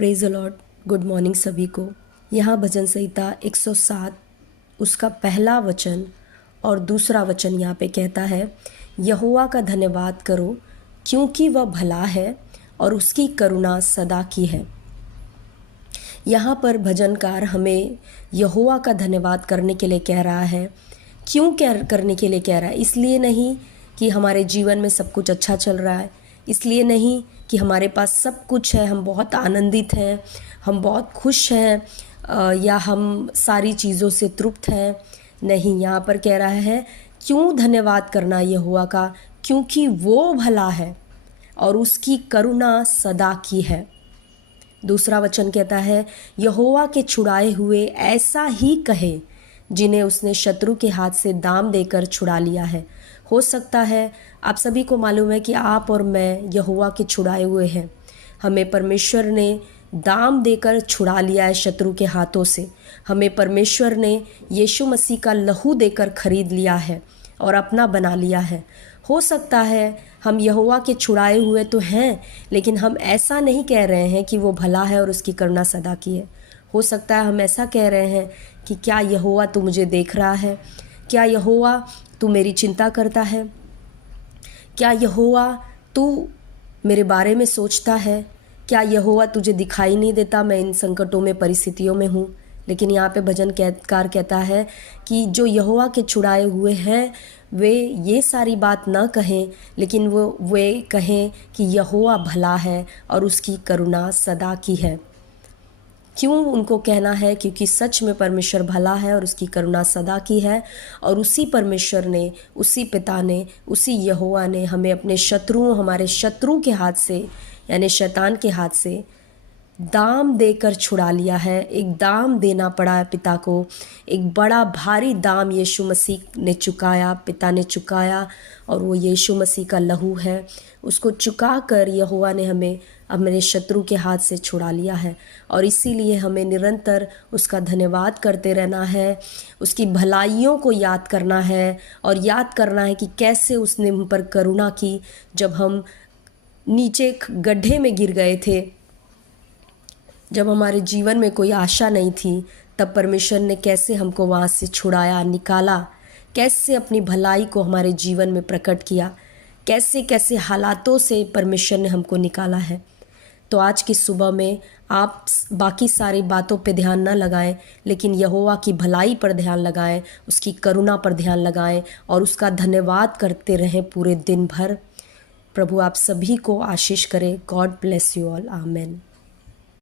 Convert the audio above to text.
Praise the Lord. Good morning सभी को। यहाँ भजन संहिता 107 उसका पहला वचन और दूसरा वचन यहाँ पे कहता है, यहोवा का धन्यवाद करो क्योंकि वह भला है और उसकी करुणा सदा की है। यहाँ पर भजनकार हमें यहोवा का धन्यवाद करने के लिए कह रहा है। क्यों करने के लिए कह रहा है? इसलिए नहीं कि हमारे जीवन में सब कुछ अच्छा चल रहा है, इसलिए नहीं कि हमारे पास सब कुछ है, हम बहुत आनंदित हैं, हम बहुत खुश हैं या हम सारी चीज़ों से तृप्त हैं। नहीं, यहाँ पर कह रहा है क्यों धन्यवाद करना यहोवा का, क्योंकि वो भला है और उसकी करुणा सदा की है। दूसरा वचन कहता है, यहोवा के छुड़ाए हुए ऐसा ही कहे जिन्हें उसने शत्रु के हाथ से दाम देकर छुड़ा लिया है। हो सकता है आप सभी को मालूम है कि आप और मैं यहोवा के छुड़ाए हुए हैं। हमें परमेश्वर ने दाम देकर छुड़ा लिया है शत्रु के हाथों से। हमें परमेश्वर ने यीशु मसीह का लहू देकर खरीद लिया है और अपना बना लिया है। हो सकता है हम यहोवा के छुड़ाए हुए तो हैं, लेकिन हम ऐसा नहीं कह रहे हैं कि वो भला है और उसकी करुणा सदा की है। हो सकता है हम ऐसा कह रहे हैं कि क्या यहोवा तू मुझे देख रहा है, क्या यहोवा तू मेरी चिंता करता है, क्या यहोवा तू मेरे बारे में सोचता है, क्या यहोवा तुझे दिखाई नहीं देता मैं इन संकटों में परिस्थितियों में हूँ। लेकिन यहाँ पे भजनकार कहता है कि जो यहोवा के छुड़ाए हुए हैं वे ये सारी बात ना कहें, लेकिन वे कहें कि यहोवा भला है और उसकी करुणा सदा की है। क्यों उनको कहना है? क्योंकि सच में परमेश्वर भला है और उसकी करुणा सदा की है। और उसी परमेश्वर ने, उसी पिता ने, उसी यहोवा ने हमें अपने शत्रुओं, हमारे शत्रु के हाथ से यानी शैतान के हाथ से दाम देकर छुड़ा लिया है। एक दाम देना पड़ा है पिता को, एक बड़ा भारी दाम यीशु मसीह ने चुकाया, पिता ने चुकाया, और वो यीशु मसीह का लहू है। उसको चुका कर यहोवा ने हमें अपने शत्रु के हाथ से छुड़ा लिया है। और इसीलिए हमें निरंतर उसका धन्यवाद करते रहना है, उसकी भलाइयों को याद करना है और याद करना है कि कैसे उसने हम पर करुणा की। जब हम नीचे गड्ढे में गिर गए थे, जब हमारे जीवन में कोई आशा नहीं थी, तब परमेश्वर ने कैसे हमको वहाँ से छुड़ाया, निकाला, कैसे अपनी भलाई को हमारे जीवन में प्रकट किया, कैसे कैसे हालातों से परमेश्वर ने हमको निकाला है। तो आज की सुबह में आप बाकी सारी बातों पे ध्यान ना लगाएं, लेकिन यहोवा की भलाई पर ध्यान लगाएं, उसकी करुणा पर ध्यान लगाएं और उसका धन्यवाद करते रहें पूरे दिन भर। प्रभु आप सभी को आशीष करे। God bless you all. Amen.